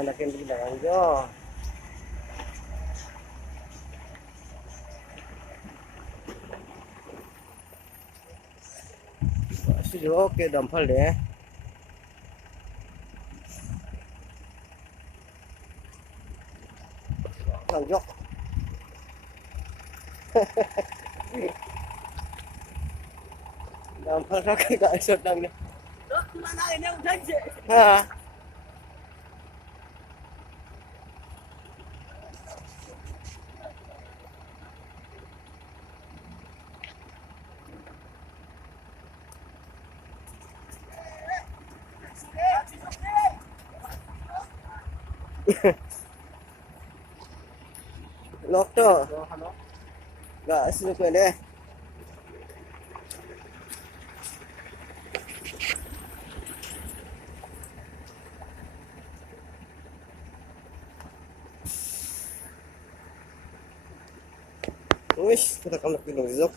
laking bilangan jo. Sudah oke dampal deh. Lanjut. Dampal sakit gak sedang nih. Loh, mana ini udah aja. Ha. Lok tu. Gak suka deh. Wish, kita kalau pilih zok,